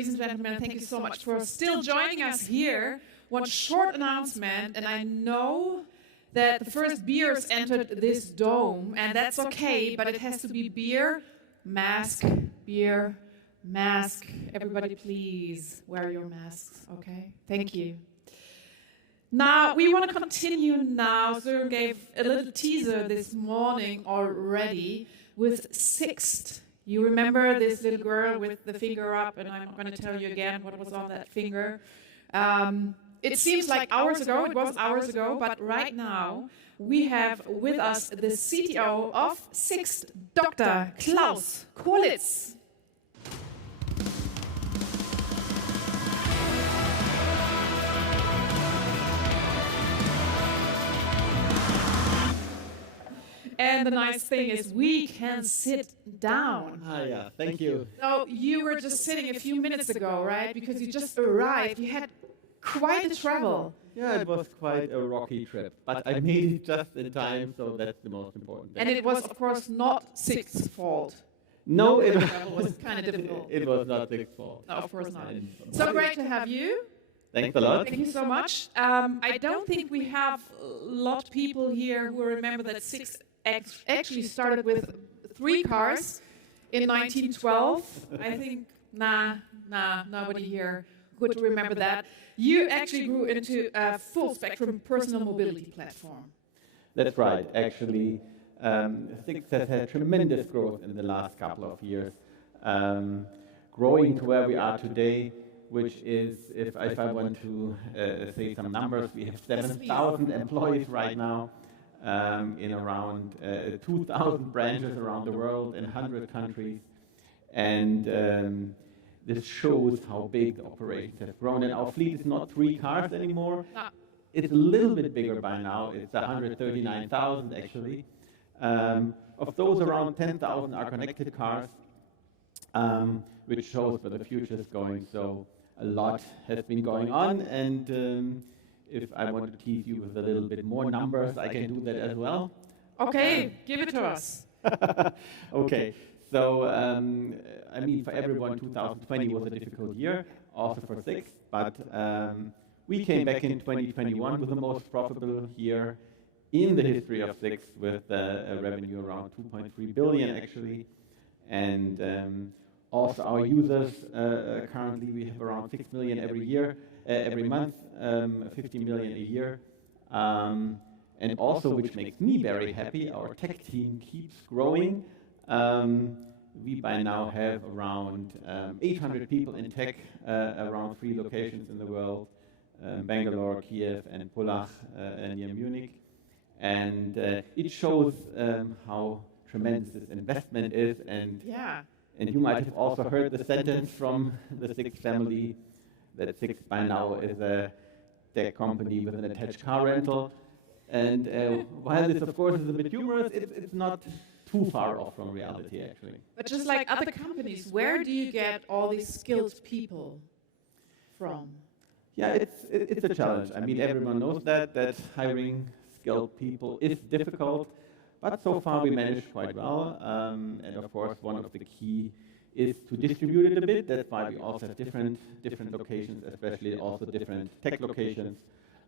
ladies and gentlemen. Thank you so much for still joining us here. One short announcement, and I know that the first beers entered this dome, and that's okay, but it has to be beer, mask. Everybody please wear your masks, okay? Thank you. Now, we want to continue now. Sören gave a little teaser this morning already with Sixt. You remember this little girl with the finger up, and I'm not going to tell you again what was on that finger. It seems like hours ago, it was hours ago, but right now we have with us the CTO of Sixt, Dr. Klaus Kolitz. And the nice thing is we can sit down. Yeah, thank you. So you were just sitting a few minutes ago, right? Because you just arrived. You had quite a travel. Yeah, it was quite a rocky trip, but I made it just in time, so that's the most important thing. And it was, of course, not Sixt's fault. No, it was kind of difficult. It was not Sixt's fault. No, of course not. So great to have you. Thanks a lot. Thank you so much. I don't think we have a lot of people here who remember that Sixt actually started with 3 cars in 1912. I think, nobody here could remember that. You actually grew into a full spectrum personal mobility platform. That's right. Actually, Sixt has had tremendous growth in the last couple of years, growing to where we are today, which is, if I want to say some numbers, we have 7,000 employees right now. In around 2,000 branches around the world in 100 countries. And this shows how big the operations have grown. And our fleet is not 3 cars anymore. It's a little bit bigger by now. It's 139,000 actually. Of those, around 10,000 are connected cars, which shows where the future is going. So a lot has been going on. And if I want to tease you with a little bit more numbers, I can do that as well. Okay, give it to us. Okay, so I mean, for everyone, 2020 was a difficult year, also for Sixt, but we came back in 2021 with the most profitable year in the history of Sixt, with a revenue around 2.3 billion actually, and also our users, currently we have around 6 million every month, 50 million a year. And also, which makes me very happy, our tech team keeps growing. We by now have around 800 people in tech, around 3 locations in the world, Bangalore, Kiev, and Pullach near Munich. And it shows how tremendous this investment is. And you might have also heard the sentence from the Sixt family that Sixt by now is a tech company with an attached car rental. And while this, of course, is a bit humorous, it's not too far off from reality, actually. But just like other companies, where do you get all these skilled people from? Yeah, it's a challenge. I mean, everyone knows that hiring skilled people is difficult, but so far we managed quite well. And of course, one of the key is to distribute it a bit. That's why we also have different locations, especially also different tech locations.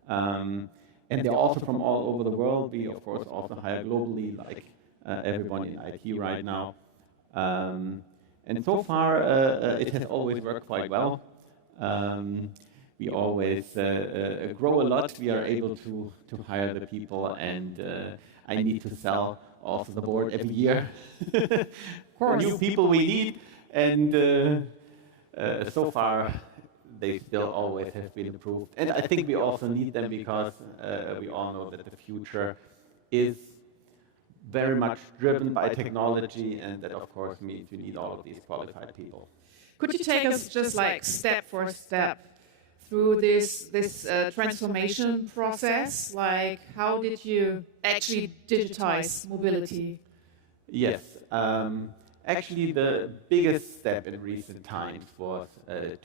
And they're also from all over the world. We, of course, also hire globally, like everyone in IT right now. And so far, it has always worked quite well. We always grow a lot. We are able to hire the people, and I need to sell also the board every year. For new people we need, and so far, they still always have been improved. And I think we also need them because we all know that the future is very much driven by technology, and that, of course, means you need all of these qualified people. Could you take us just like step for step through this transformation process? Like, how did you actually digitize mobility? Yes. Actually, the biggest step in recent times was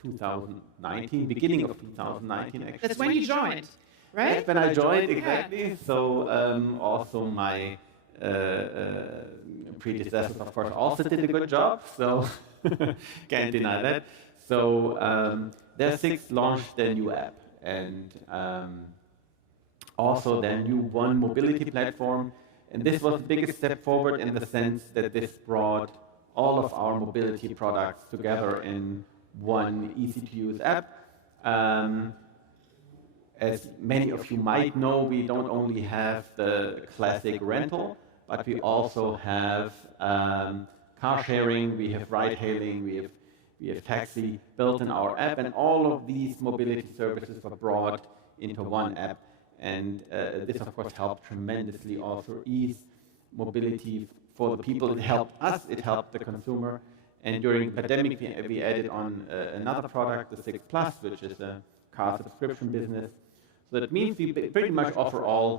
2019, beginning of 2019, actually. That's when you joined, right? That's when I joined, exactly. Yeah. So also my predecessors, of course, also did a good job, so can't deny that. So their Sixt launched their new app, and also their new One mobility platform. And this was the biggest step forward in the sense that this brought all of our mobility products together in one easy-to-use app. As many of you might know, we don't only have the classic rental, but we also have car sharing, we have ride hailing, we have taxi built in our app, and all of these mobility services were brought into one app. And this, of course, helped tremendously also ease mobility for the people. It helped us, it helped the consumer. And during the pandemic, we added on another product, the Sixt Plus, which is a car subscription business. So that means we pretty much offer all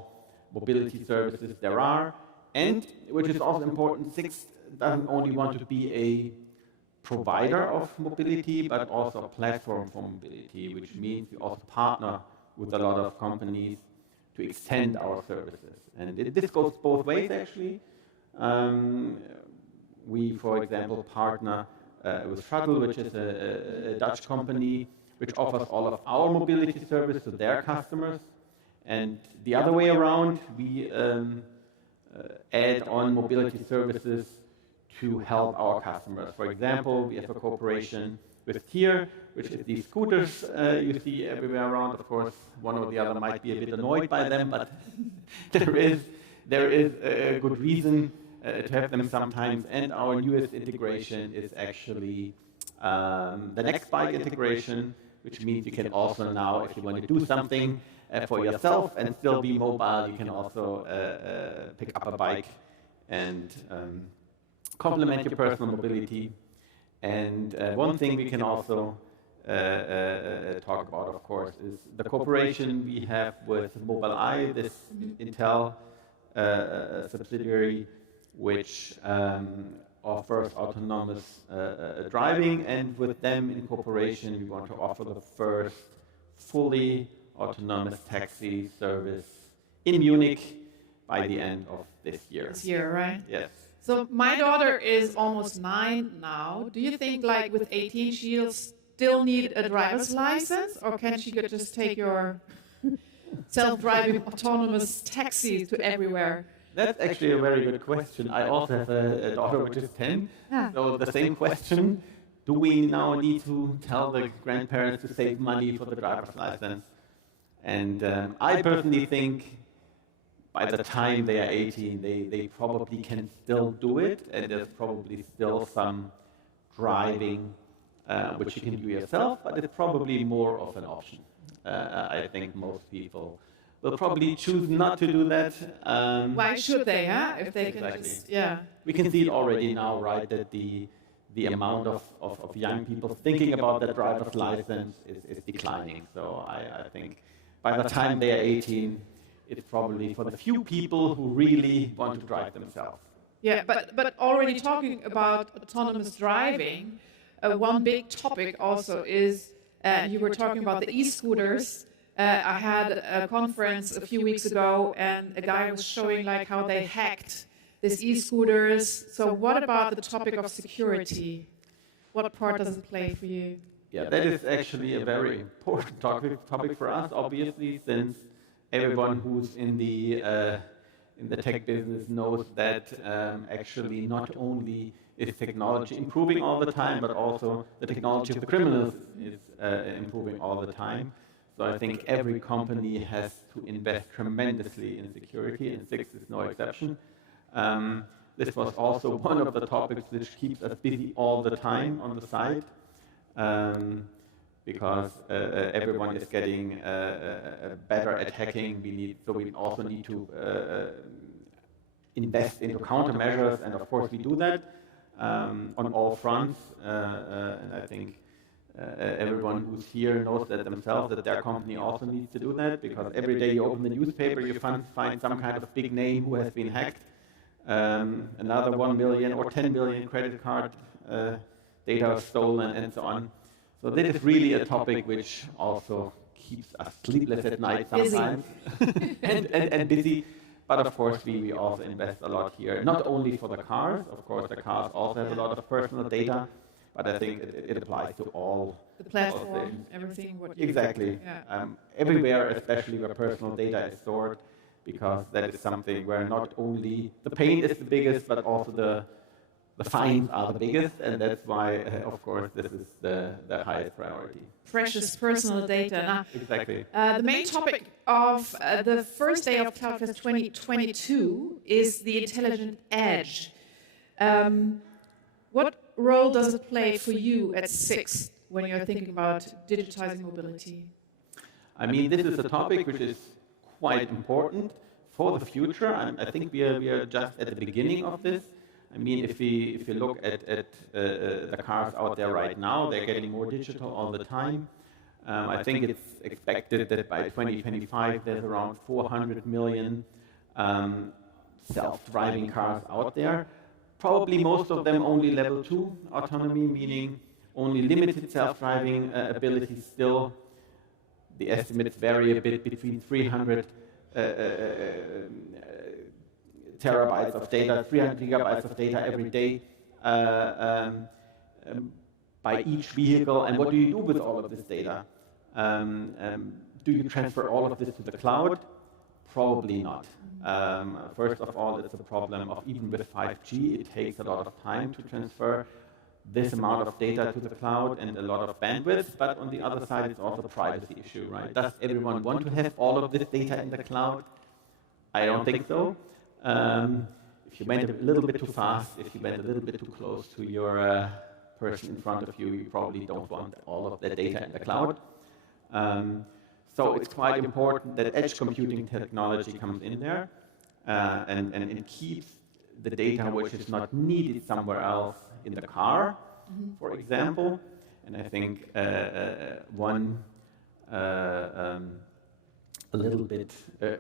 mobility services there are. And, which is also important, Sixt doesn't only want to be a provider of mobility, but also a platform for mobility, which means we also partner with a lot of companies to extend our services. And this goes both ways, actually. We, for example, partner with Shuttle, which is a Dutch company, which offers all of our mobility services to their customers. And the other way around, we add on mobility services to help our customers. For example, we have a cooperation with Tier, which is these scooters you see everywhere around. Of course, one or the other might be a bit annoyed by them, but there is a good reason to have them sometimes. And our newest integration is actually the next bike integration, which means you can also now, if you want to do something for yourself and still be mobile, you can also pick up a bike and complement your personal mobility. And one thing we can also talk about, of course, is the cooperation we have with Mobileye, this Intel subsidiary, which offers autonomous driving. And with them in cooperation, we want to offer the first fully autonomous taxi service in Munich by the end of this year. This year, right? Yes. So my daughter is almost 9 now. Do you think, like, with 18, she'll still need a driver's license, or can she just take your self-driving autonomous taxis to everywhere? That's actually a very good question. I also have a daughter which is 10. Yeah. So the same question, do we now need to tell the grandparents to save money for the driver's license? And I personally think by the time they are 18, they probably can still do it, and there's probably still some driving which you can do yourself, but it's probably more of an option. I think most people will probably choose not to do that. Why should they, huh? If they can just, yeah. We can see it already now, right, that the amount of young people thinking about their driver's license is declining. So I think by the time they are 18, it's probably for the few people who really want to drive themselves. Yeah, but already talking about autonomous driving, one big topic also is, you were talking about the e-scooters. I had a conference a few weeks ago, and a guy was showing like how they hacked these e-scooters. So what about the topic of security? What part does it play for you? Yeah, that is actually a very important topic for us, obviously, since everyone who's in the tech business knows that actually not only is technology improving all the time, but also the technology of the criminals is improving all the time. So I think every company has to invest tremendously in security, and Sixt is no exception. This was also one of the topics which keeps us busy all the time on the site. Because everyone is getting better at hacking, we also need to invest into countermeasures, and of course we do that on all fronts. And I think everyone who's here knows that themselves, that their company also needs to do that, because every day you open the newspaper, you find some kind of big name who has been hacked. Another 1 million or 10 million credit card data stolen, and so on. So this is really a topic which also keeps us sleepless at night sometimes, and busy. But of course, we also invest a lot here, not only for the cars. Of course, the cars also have a lot of personal data, but I think it applies to all. The platform, everything. Exactly. Yeah. Everywhere, especially where personal data is stored, because that is something where not only the pain is the biggest, but also the fines are the biggest, and that's why, of course, this is the highest priority. Precious personal data. Now, exactly. The main topic of the first day of CloudFest 2022 is the intelligent edge. What role does it play for you at Sixt when you're thinking about digitizing mobility? I mean, this is a topic which is quite important for the future. I think we are just at the beginning of this. I mean, if you look at the cars out there right now, they're getting more digital all the time. I think it's expected that by 2025 there's around 400 million self-driving cars out there. Probably most of them only level 2 autonomy, meaning only limited self-driving ability still. The estimates vary a bit between 300 terabytes of data, 300 gigabytes of data every day by each vehicle. And what do you do with all of this data? Do you transfer all of this to the cloud? Probably not. First of all, it's a problem of even with 5G, it takes a lot of time to transfer this amount of data to the cloud and a lot of bandwidth. But on the other side, it's also a privacy issue, right? Does everyone want to have all of this data in the cloud? I don't think so. If you went a little bit too fast, if you went a little bit too close to your person in front of you, you probably don't want all of that data in the cloud. So it's quite important that edge computing technology comes in there and it keeps the data which is not needed somewhere else in the car, for example. And I think one a little bit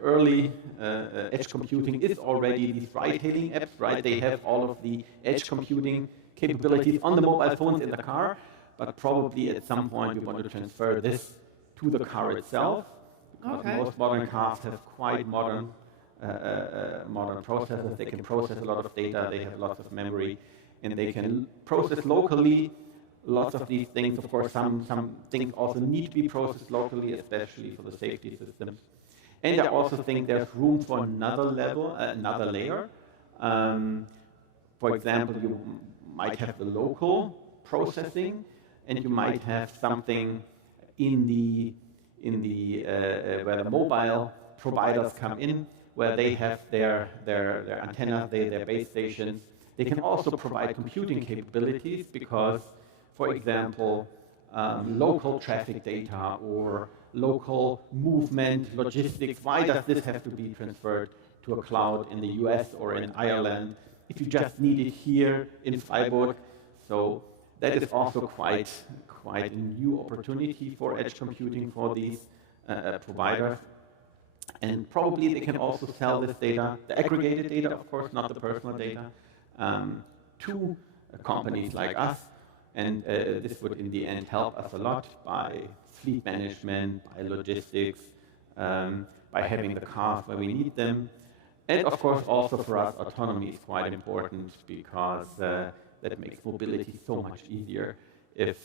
early edge computing is already these ride-hailing apps, right? They have all of the edge computing capabilities on the mobile phones in the car, but probably at some point we want to transfer this to the car itself, because most modern cars have quite modern processors. They can process a lot of data, they have lots of memory, and they can process locally lots of these things. Of course, some things also need to be processed locally, especially for the safety systems. And I also think there's room for another level, another layer. For example, you might have the local processing, and you might have something in the where the mobile providers come in, where they have their antennas, their base stations. They can also provide computing capabilities because, for example, local traffic data or local movement, logistics, why does this have to be transferred to a cloud in the US or in Ireland if you just need it here in Freiburg? So that is also quite a new opportunity for edge computing for these providers. And probably they can also sell this data, the aggregated data, of course, not the personal data, to companies like us. And this would, in the end, help us a lot by fleet management, by logistics, by having the cars where we need them. And, of course, also for us, autonomy is quite important because that makes mobility so much easier if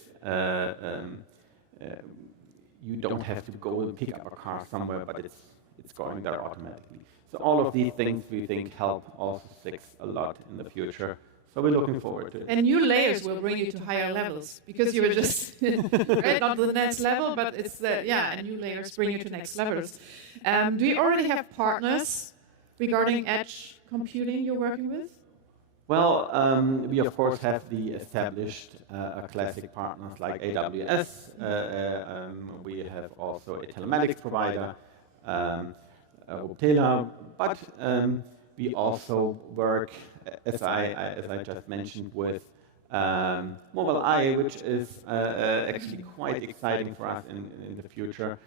you don't have to go and pick up a car somewhere, but it's going there automatically. So all of these things we think help also Sixt a lot in the future. So we're looking forward to it. And new layers will bring you to higher levels because you were just right, not the next level, but it's and new layers bring you to next levels. Do you already have partners regarding edge computing you're working with? Well, we of course have the established classic partners like AWS. We have also a telematics provider, Optela, but we also work, as I just mentioned, with Mobileye, which is actually quite exciting for us in the future.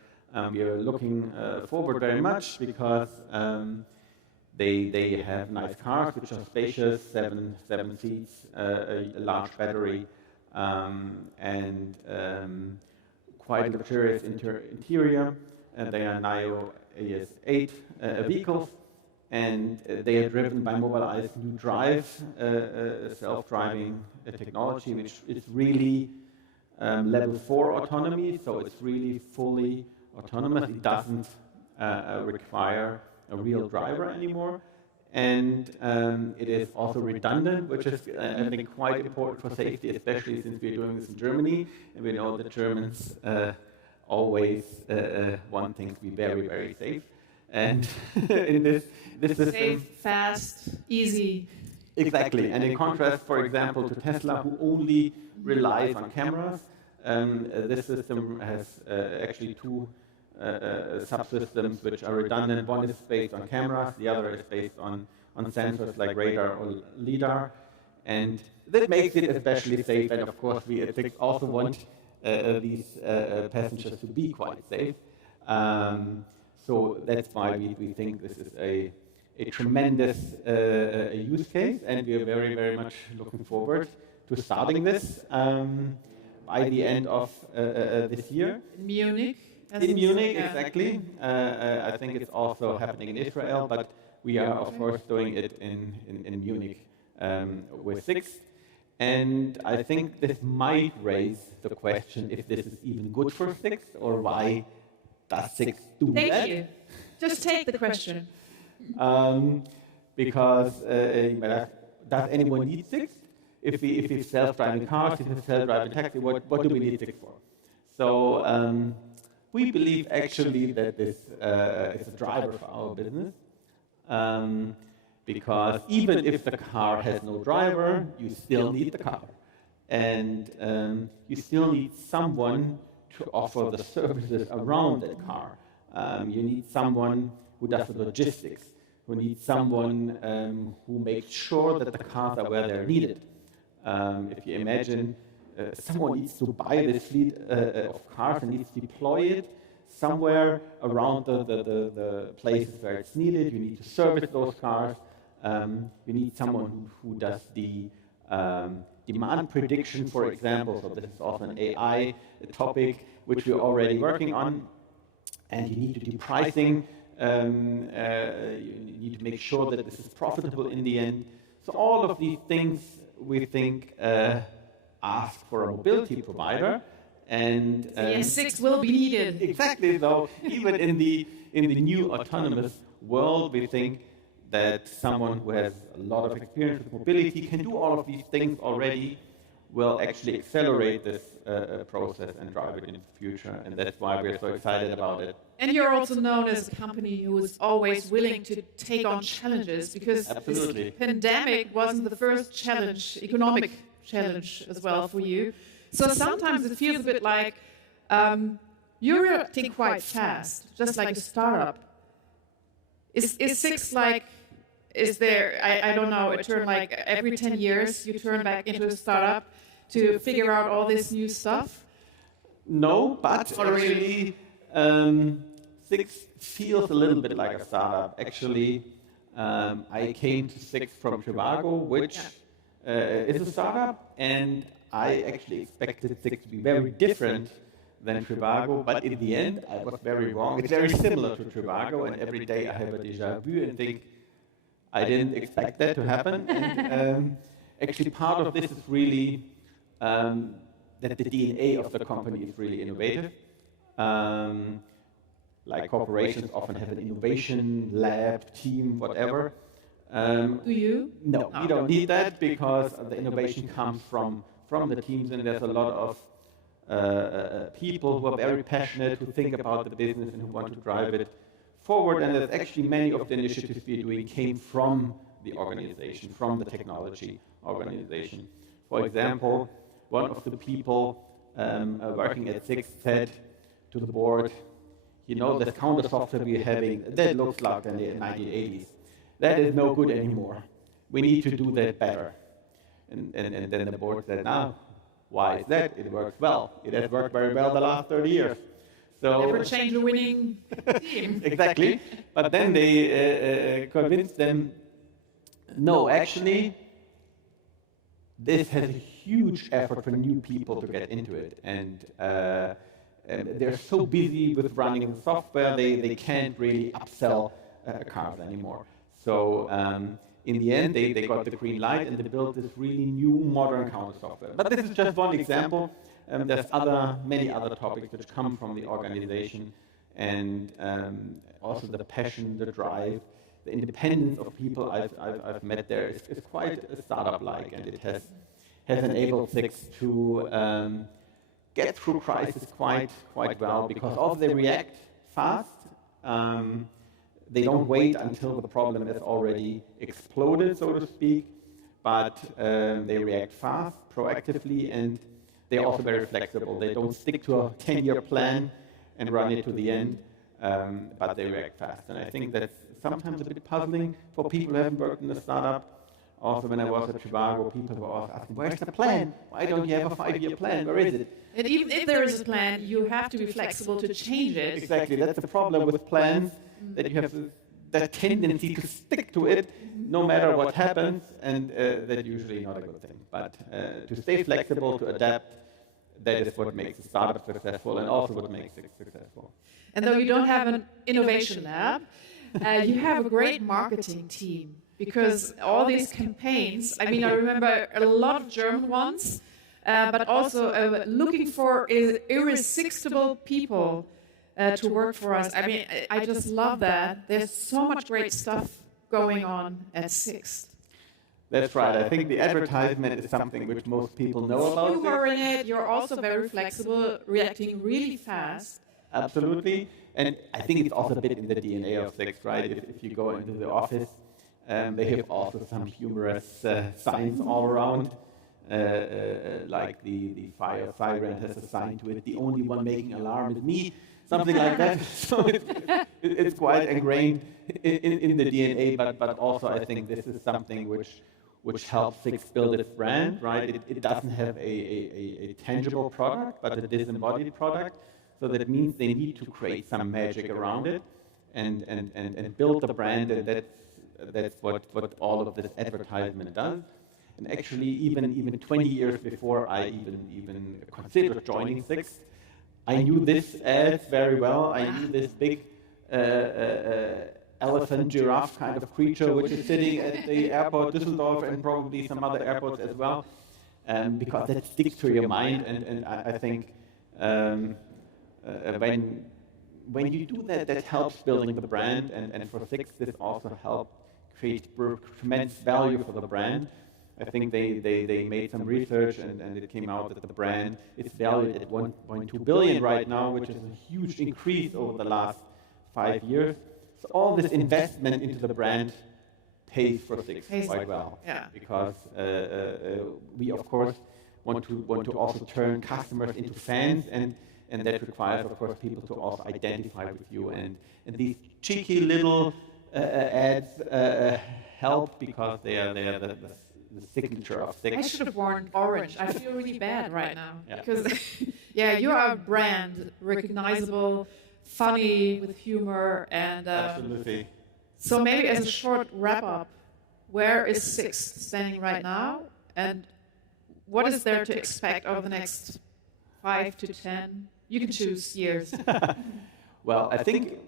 We are looking forward very much because they have nice cars which are spacious, seven seats, a large battery, and quite luxurious interior. And they are NIO AS8 vehicles. and they are driven by Mobileye's new drive, self-driving technology, which is really level 4 autonomy, so it's really fully autonomous. It doesn't require a real driver anymore. And it is also redundant, which is, I think, quite important for safety, especially since we're doing this in Germany, and we know the Germans always want things to be very, very safe. And in this system, safe, fast, easy. Exactly. And in contrast, for example, to Tesla, who only relies on cameras, this system has actually two subsystems which are redundant. One is based on cameras, the other is based on sensors like radar or LiDAR. And that makes it especially safe. And of course, we at Sixt also want these passengers to be quite safe. So that's why we think this is a tremendous use case, and we are very, very much looking forward to starting this by the end of this year. In Munich? In Munich, exactly. I think it's also happening in Israel, but we are, of course, doing it in Munich with Sixt. And I think this might raise the question if this is even good for Sixt, or why does Sixt do that? Thank you. Just take the question. Because does anyone need Sixt? If we self-driving cars, if we self-driving taxi, what do we need Sixt for? So we believe actually that this is a driver for our business. Because even if the car has no driver, you still need the car. And you still need someone to offer the services around that car. You need someone who does the logistics, who needs someone who makes sure that the cars are where they're needed. If you imagine someone needs to buy this fleet of cars and needs to deploy it somewhere around the places where it's needed, you need to service those cars. You need someone who does the demand prediction, for example. So this is also an AI topic which we're already working on. And you need to do pricing. You need to make sure that this is profitable in the end. So all of these things we think ask for a mobility provider. And yes, Sixt will be needed. Exactly. So even in the new autonomous world, we think that someone who has a lot of experience with mobility can do all of these things already, will actually accelerate this process and drive it into the future. And that's why we're so excited about it. And you're also known as a company who is always willing to take on challenges, because this pandemic wasn't the first challenge, economic challenge as well for you. So sometimes it feels a bit like you're reacting quite fast, just like a startup. Is Sixt like, is there, I don't know, a turn like every 10 years you turn back into a startup to figure out all this new stuff? No, but actually Sixt feels a little bit like a startup. Actually, I came to Sixt from Trivago, which is a startup, and I actually expected Sixt to be very different than Trivago, but in the end, I was very wrong. It's very similar to Trivago, and every day I have a déjà vu and think, I didn't expect that to happen. And actually, part of this is really that the DNA of the company is really innovative. Like corporations often have an innovation lab, team, whatever. Do you? No, we don't need that, because the innovation comes from the teams, and there's a lot of people who are very passionate, who think about the business and who want to drive it forward. And there's actually many of the initiatives we're doing came from the organization, from the technology organization. For example, one of the people working at Sixt said to the board, you know, the counter software we're having, that looks like in the 1980s. That is no good anymore. We need to do that better. And then the board said, now, why is that? It works well. It has worked very well the last 30 years. So never change a winning team. Exactly. But then they convinced them, no, actually, this has a huge effort for new people to get into it. And they're so busy with running the software, they can't really upsell cars anymore. So in the end, they got the green light and they built this really new modern counter software. But this is just one example. There's many other topics which come from the organization, and also the passion, the drive, the independence of people I've met there is quite a startup-like, and it has enabled Sixt to get through crisis quite well, because also they react fast. They don't wait until the problem has already exploded, so to speak, but they react fast, proactively, and they're also very flexible. They don't stick to a 10-year plan and run it to the end, but they react fast. And I think that's sometimes a bit puzzling for people who haven't worked in a startup. Also, when I was at Trivago, people were always asking, where's the plan? Why don't you have a 5-year plan? Where is it? And even if there is a plan, you have to be flexible to change it. Exactly. That's the problem with plans, that you have that tendency to stick to it no matter what happens, and that's usually not a good thing. But to stay flexible, to adapt, that is what makes a startup successful, and also what makes it successful. And though you don't have an innovation lab, you have a great marketing team, because all these campaigns, I mean, I remember a lot of German ones, but also looking for irresistible people to work for us. I mean, I just love that. There's so much great stuff going on at Sixt. That's right. I think the advertisement is something which most people know about. You are in it. You're also very flexible, reacting really fast. Absolutely. And I think it's also a bit in the DNA of Sixt, right? If you go into the office, they have also some humorous signs all around. Like the fire siren has a sign to it, the only one making alarm is me, something like that. So it's quite ingrained in the DNA, but also I think this is something which helps Sixt build its brand, right? It doesn't have a tangible product, but a disembodied product. So that means they need to create some magic around it and build the brand, and that's what all of this advertisement does. And actually, even 20 years before I even considered joining Sixt, I knew this ads very well. I knew this big elephant, giraffe kind of creature which is sitting at the airport, Düsseldorf, and probably some other airports as well, because that sticks to your mind. And I think when you do that, that helps building the brand, and for Sixt, this also helped create tremendous value for the brand. I think they made some research, and it came out that the brand is valued at 1.2 billion right now, which is a huge increase over the last 5 years. So all this investment into the brand pays for Sixt quite well, because we of course want to also turn customers into fans, and that requires of course people to also identify with you, and these cheeky little ads help, because they are the signature of Sixt. I should have worn orange. I feel really bad right now, because you are a brand, recognizable, funny, with humor, and absolutely. So maybe as a short wrap-up, where is Sixt standing right now, and what is there to expect over the next 5 to 10? You can choose years. Well, I think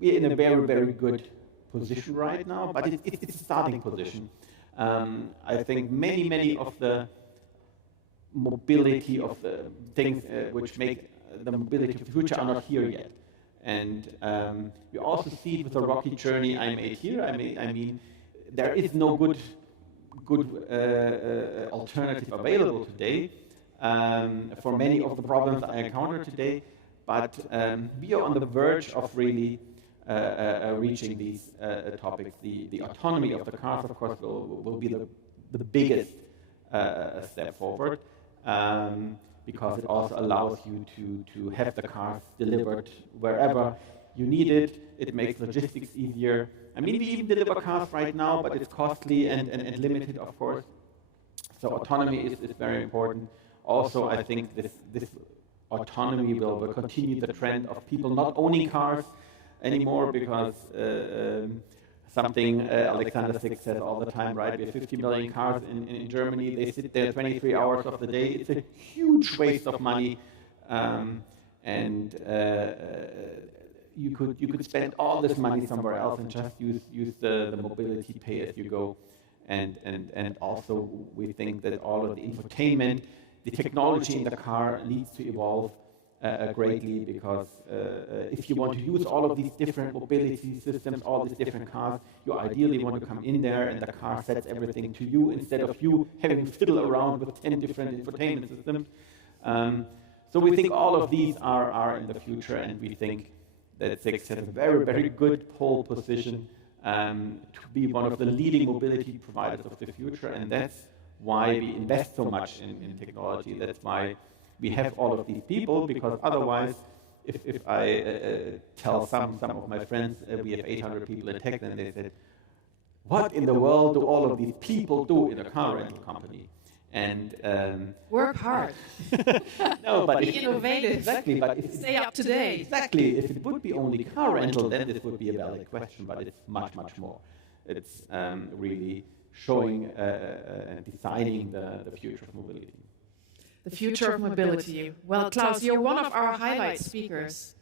we're in a very, very good position right now, but it's a starting position. I think many of the mobility of the things which make the mobility of the future are not here yet. And you also see it with the rocky journey I made here. I mean, there is no good alternative available today for many of the problems I encounter today. But we are on the verge of really reaching these topics. The autonomy of the cars, of course, will be the biggest step forward, because it also allows you to have the cars delivered wherever you need it. It makes logistics easier. I mean, we even deliver cars right now, but it's costly and limited, of course. So autonomy is very important. Also, I think this autonomy will continue the trend of people not owning cars anymore, because something Alexander Sixt says all the time, right? We have 50 million cars in Germany. They sit there 23 hours of the day. It's a huge waste of money, and you could spend all this money somewhere else and just use the mobility pay as you go. And also we think that all of the infotainment, the technology in the car needs to evolve greatly, because if you want to use all of these different mobility systems, all these different cars, you ideally want to come in there and the car sets everything to you instead of you having to fiddle around with 10 different infotainment systems. So we think all of these are in the future, and we think that Sixt has a very, very good pole position to be one of the leading mobility providers of the future, and that's why we invest so much in technology. That's why we have all of these people, because otherwise, if I tell some of my friends we have 800 people in tech, then they said, what in the world do all of these people do in a car rental company? And work hard. No, but be innovative. Exactly, but stay up to date. Exactly. If it would be only car rental, then this would be a valid question. But it's much more. It's really showing and designing the future of mobility. The future of mobility. Well, Klaus, you're one of our highlight speakers.